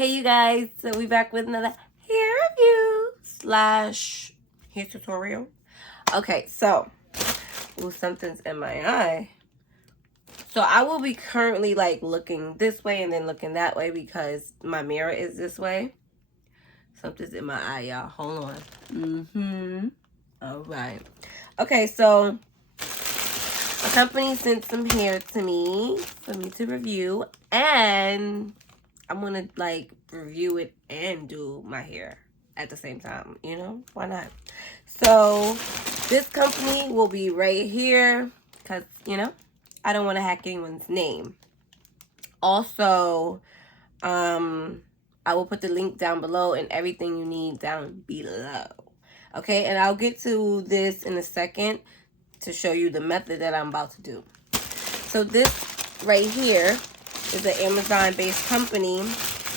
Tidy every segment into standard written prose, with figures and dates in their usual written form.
Hey you guys, so we back with another hair review slash hair tutorial. Okay, so something's in my eye. So I will be currently like looking this way and then looking that way because my mirror is this way. Something's in my eye, y'all. Hold on. All right. Okay, so a company sent some hair to me for me to review, and I'm gonna like review it and do my hair at the same time, you know, why not? So this company will be right here because, you know, I don't want to hack anyone's name. Also, I will put the link down below and everything you need down below. Okay, and I'll get to this in a second to show you the method that I'm about to do. So this right here is an Amazon-based company,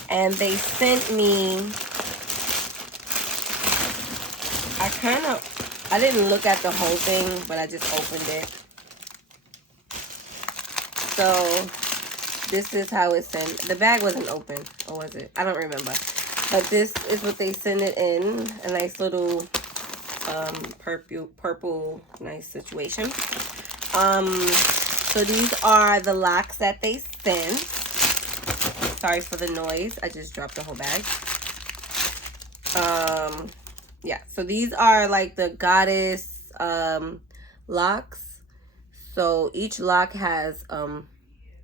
and they sent me, I didn't look at the whole thing, but I just opened it. So this is how it's sent. The bag wasn't open, or was it? I don't remember. But this is what they send it in, a nice little purple nice situation. So these are the Locs that they sent. Sorry for the noise. I just dropped the whole bag. Yeah, so these are like the goddess locks. So each lock has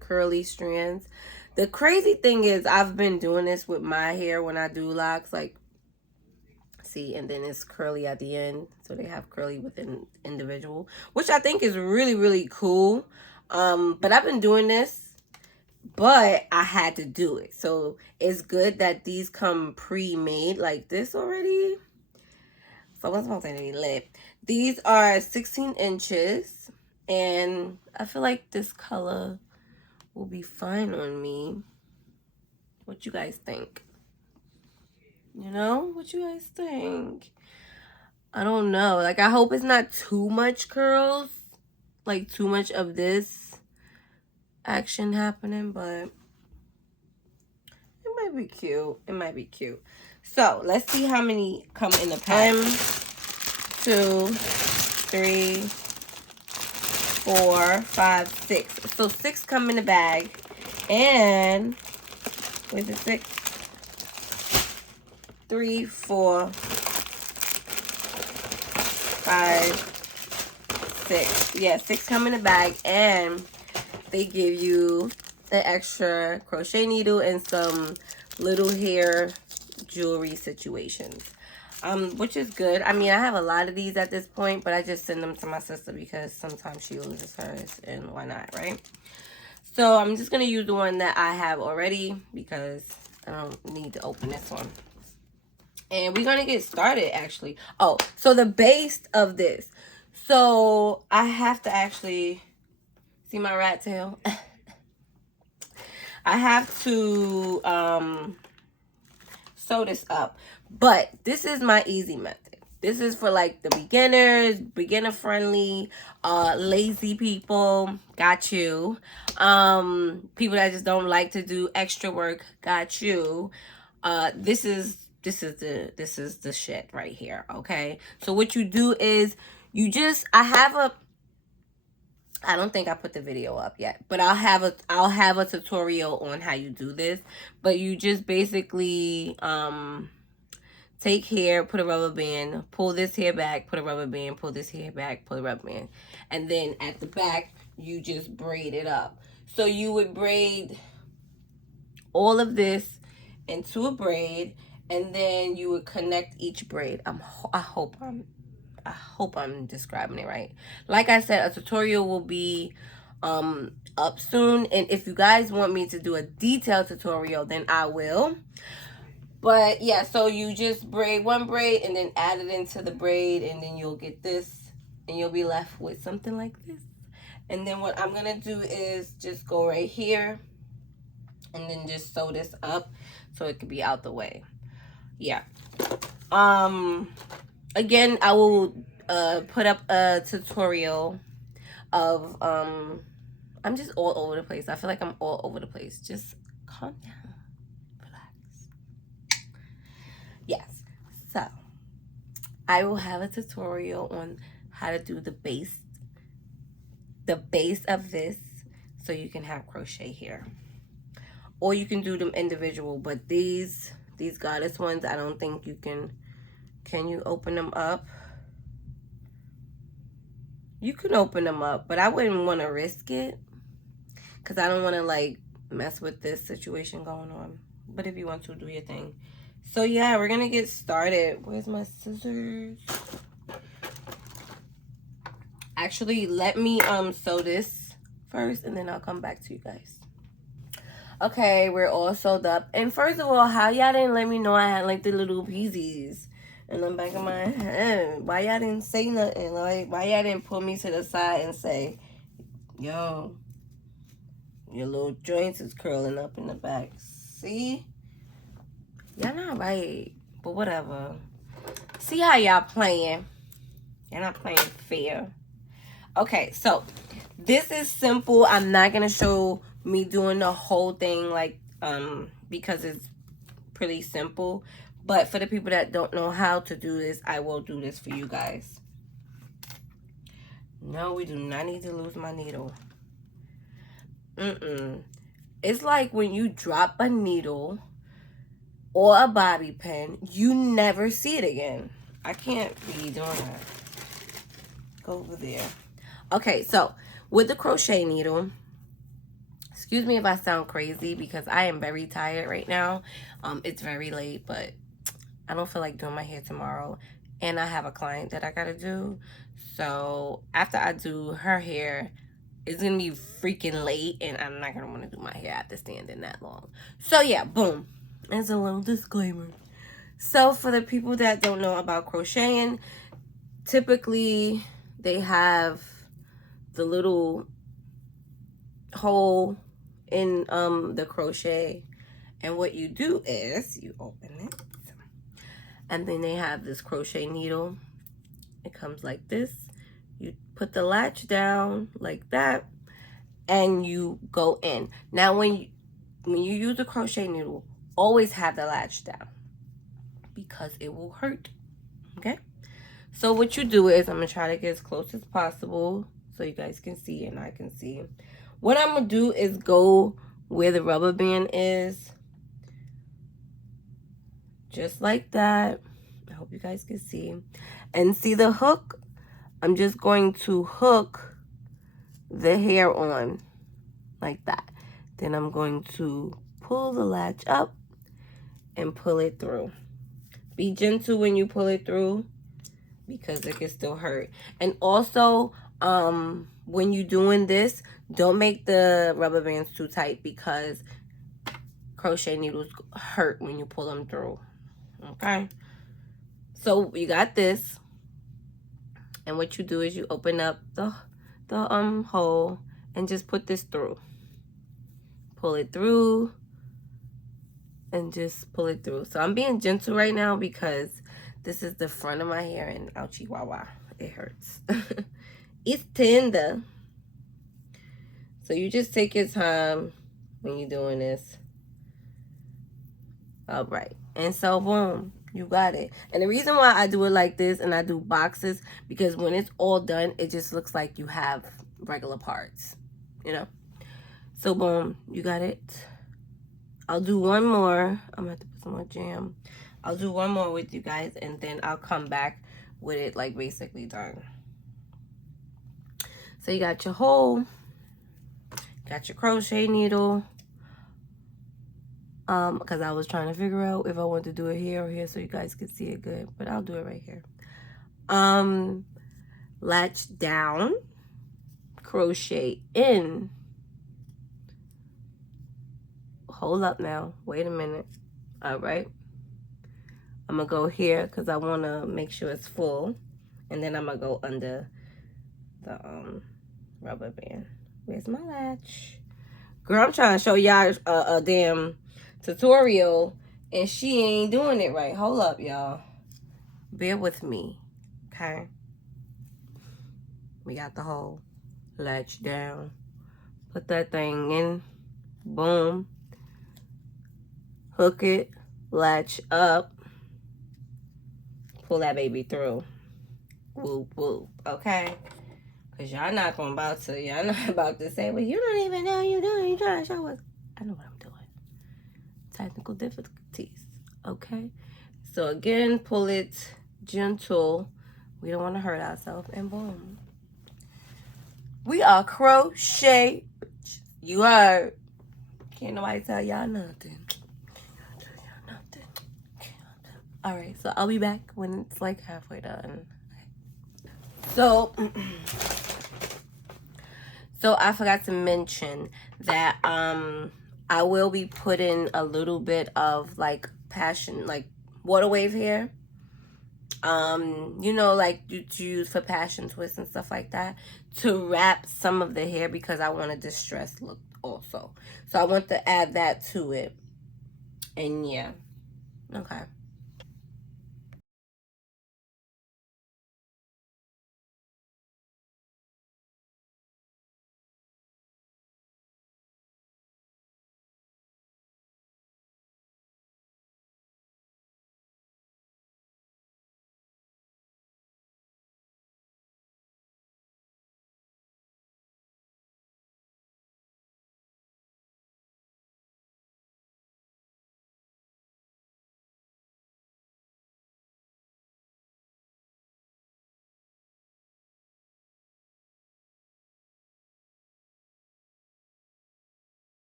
curly strands. The crazy thing is I've been doing this with my hair when I do locks, like, see, and then it's curly at the end, so they have curly within individual, which I think is really, really cool. But I've been doing this, but I had to do it, so it's good that these come pre-made like this already. So what's my thing lit? These are 16 inches, and I feel like this color will be fine on me. What you guys think? You know, what you guys think? I don't know. Like, I hope it's not too much curls, like too much of this action happening, but it might be cute. It might be cute. So let's see how many come in the pack. 1, 2, 3, 4, 5, 6. So 6 come in the bag, and where's it? 6, 3, 4, 5, 6. Yeah, 6 come in the bag, and they give you an extra crochet needle and some little hair jewelry situations, which is good. I mean, I have a lot of these at this point, but I just send them to my sister because sometimes she loses hers, and why not, right? So I'm just gonna use the one that I have already because I don't need to open this one. And we're gonna get started, actually. Oh, so the base of this, so I have to actually see my rat tail. I have to sew this up, but this is my easy method. This is for like the beginners, beginner friendly, lazy people, got you. People that just don't like to do extra work, got you. This is the shit right here. Okay, so what you do is you just, I don't think I put the video up yet, but I'll have a tutorial on how you do this. But you just basically take hair, put a rubber band, pull this hair back, put a rubber band, pull this hair back, pull a rubber band, and then at the back you just braid it up. So you would braid all of this into a braid, and then you would connect each braid. I hope I'm describing it right. Like I said, a tutorial will be up soon, and if you guys want me to do a detailed tutorial, then I will. But yeah, so you just braid one braid and then add it into the braid, and then you'll get this, and you'll be left with something like this. And then what I'm gonna do is just go right here and then just sew this up so it could be out the way. Yeah. Again, I will put up a tutorial of I'm just all over the place. I feel like I'm all over the place. Just calm down, relax. yes. So I will have a tutorial on how to do the base of this, so you can have crochet here, or you can do them individual. But these goddess ones, I don't think you can. Can you open them up? You can open them up, but I wouldn't want to risk it because I don't want to like mess with this situation going on. But if you want to, do your thing. So yeah, we're gonna get started. Where's my scissors? Actually, let me sew this first, and then I'll come back to you guys. Okay, we're all sewed up. And first of all, how y'all didn't let me know I had like the little peasies in the back of my head? Why y'all didn't say nothing? Like, why y'all didn't pull me to the side and say, yo, your little joints is curling up in the back. See? Y'all not right, but whatever. See how y'all playing? Y'all not playing fair. Okay, so this is simple. I'm not gonna show me doing the whole thing like because it's pretty simple. But for the people that don't know how to do this, I will do this for you guys. No, we do not need to lose my needle. It's like when you drop a needle or a bobby pin, you never see it again. I can't be doing that. Go over there. Okay, so with the crochet needle, excuse me if I sound crazy because I am very tired right now. It's very late, but I don't feel like doing my hair tomorrow. And I have a client that I gotta do. So after I do her hair, it's gonna be freaking late, and I'm not gonna wanna do my hair after standing that long. So yeah, boom. As a little disclaimer. So for the people that don't know about crocheting, typically they have the little hole in the crochet, and what you do is you open it, and then they have this crochet needle. It comes like this. You put the latch down like that, and you go in. Now when you use a crochet needle, always have the latch down because it will hurt. Okay, so what you do is, I'm gonna try to get as close as possible so you guys can see and I can see. What I'm gonna do is go where the rubber band is, just like that. I hope you guys can see. And see the hook? I'm just going to hook the hair on like that. Then I'm going to pull the latch up and pull it through. Be gentle when you pull it through because it can still hurt. And also, when you're doing this, don't make the rubber bands too tight because crochet needles hurt when you pull them through. Okay? So you got this. And what you do is you open up the hole and just put this through. Pull it through and just pull it through. So I'm being gentle right now because this is the front of my hair, and ouchie wah, it hurts. It's tender. So you just take your time when you're doing this. All right. And so boom, you got it. And the reason why I do it like this and I do boxes, because when it's all done, it just looks like you have regular parts, you know? So boom, you got it. I'll do one more. I'm gonna have to put some more jam. I'll do one more with you guys, and then I'll come back with it like basically done. So you got your hole, got your crochet needle. Because I was trying to figure out if I want to do it here or here so you guys could see it good, but I'll do it right here. Latch down, crochet in. Hold up now, wait a minute. All right, I'm gonna go here because I want to make sure it's full, and then I'm gonna go under the rubber band. Where's my latch? Girl, I'm trying to show y'all a damn tutorial and she ain't doing it right. Hold up, y'all. Bear with me, okay? We got the hole. Latch down. Put that thing in. Boom. Hook it. Latch up. pull that baby through. Whoop, whoop. Okay? Because y'all not about to say, well, you don't even know you're doing. You're trying to show us. I know what I'm doing. Technical difficulties. Okay? So again, pull it gentle. We don't want to hurt ourselves. And boom. We are crochet. You are. Can't nobody tell y'all nothing. All right, so I'll be back when it's like halfway done. So I forgot to mention that I will be putting a little bit of like passion, like water wave hair. You know, like you use for passion twists and stuff like that, to wrap some of the hair because I want a distressed look also. So I want to add that to it. And yeah. Okay.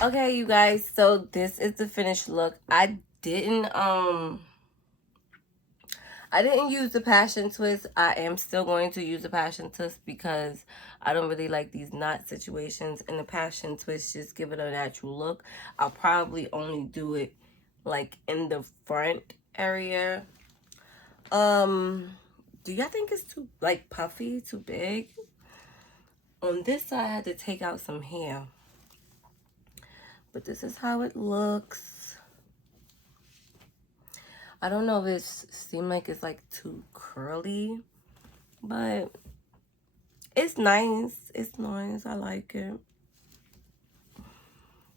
Okay, you guys, so this is the finished look. I didn't use the passion twist. I am still going to use the passion twist because I don't really like these knot situations, and the passion twist just give it a natural look. I'll probably only do it like in the front area. Do y'all think it's too like puffy, too big? On this side I had to take out some hair. But this is how it looks. I don't know if it seems like it's like too curly, but it's nice. It's nice. I like it.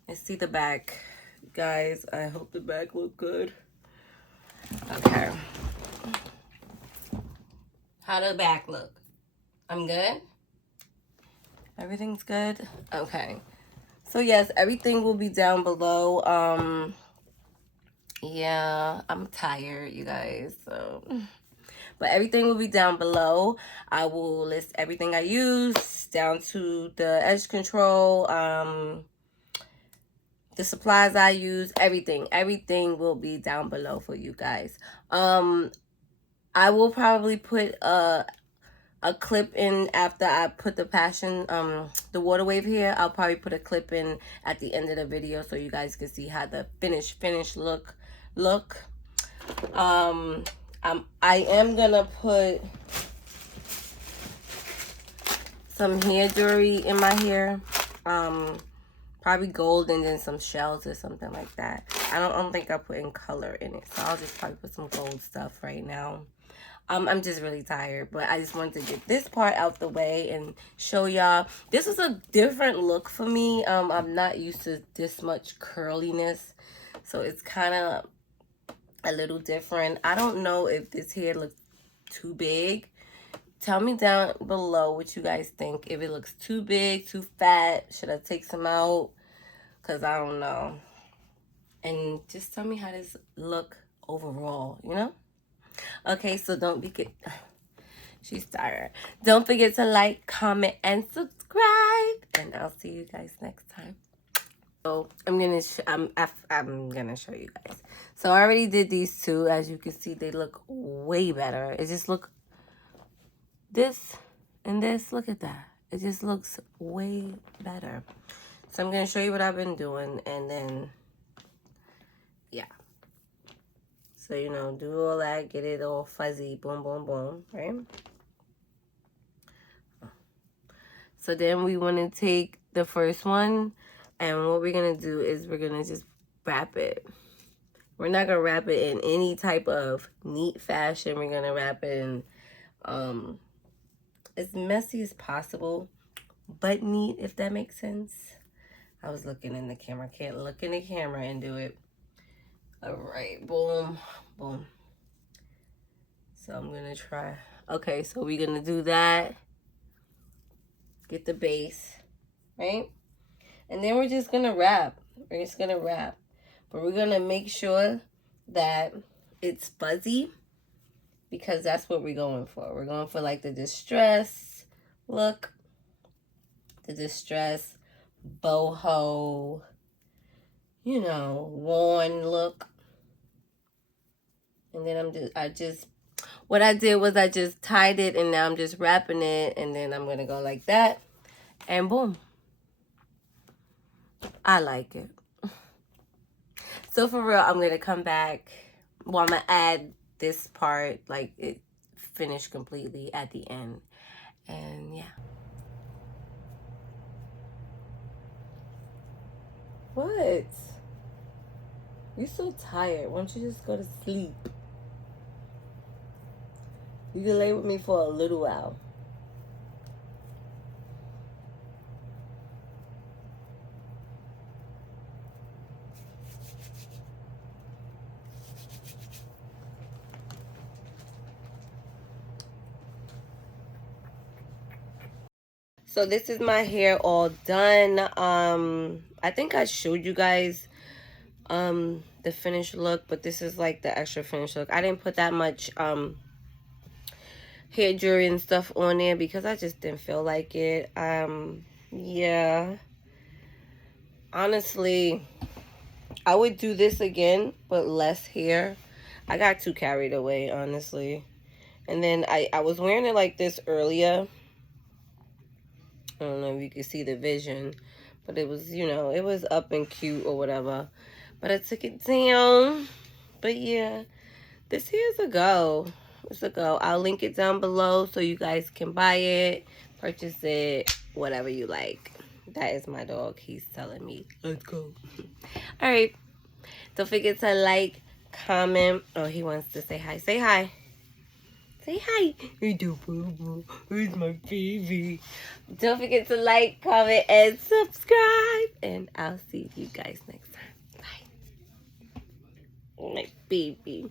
Let's see the back. Guys, I hope the back look good. Okay. How the back look? I'm good? Everything's good? Okay. So yes, everything will be down below. Yeah, I'm tired, you guys. So but everything will be down below. I will list everything I use down to the edge control, the supplies I use, everything will be down below for you guys. I will probably put a clip in after I put the passion, the water wave here. I'll probably put a clip in at the end of the video so you guys can see how the finished look. I am gonna put some hair jewelry in my hair, probably gold and then some shells or something like that. I don't think I'm putting color in it, so I'll just probably put some gold stuff right now. I'm just really tired, but I just wanted to get this part out the way and show y'all. This is a different look for me. I'm not used to this much curliness, so it's kind of a little different. I don't know if this hair looks too big. Tell me down below what you guys think. If it looks too big, too fat, should I take some out? Because I don't know. And just tell me how this look overall, you know? Okay, so don't forget. She's tired. Don't forget to like, comment, and subscribe. And I'll see you guys next time. So I'm gonna show you guys. So I already did these two. As you can see, they look way better. It just look this and this. Look at that. It just looks way better. So I'm gonna show you what I've been doing, and then yeah. So you know, do all that, get it all fuzzy, boom, boom, boom, right? So then we want to take the first one, and what we're going to do is we're going to just wrap it. We're not going to wrap it in any type of neat fashion. We're going to wrap it in as messy as possible, but neat, if that makes sense. I was looking in the camera. I can't look in the camera and do it. All right, boom, boom. So I'm gonna try. Okay, so we're gonna do that. Get the base, right? And then we're just gonna wrap. We're just gonna wrap. But we're gonna make sure that it's fuzzy, because that's what we're going for. We're going for like the distress look, the distress boho, you know, worn look. And then what I did was I just tied it, and now I'm just wrapping it, and then I'm gonna go like that, and boom. I like it. So for real, I'm gonna come back. Well, I'm gonna add this part, like it finished completely at the end. And yeah. What? You're so tired. Why don't you just go to sleep? You can lay with me for a little while. So this is my hair all done. I think I showed you guys the finished look, but this is like the extra finished look. I didn't put that much hair jewelry and stuff on there because I just didn't feel like it. Yeah, honestly, I would do this again, but less hair. I got too carried away, honestly. And then I was wearing it like this earlier. I don't know if you can see the vision, but it was, you know, it was up and cute or whatever. But I took it down. But yeah, this here's a go. It's a go. I'll link it down below so you guys can buy it, purchase it, whatever you like. That is my dog. He's telling me, let's go. All right. Don't forget to like, comment. Oh, he wants to say hi. Say hi. Say hi. Hey, boo. Who's my baby? Don't forget to like, comment, and subscribe. And I'll see you guys next time. Bye. My baby.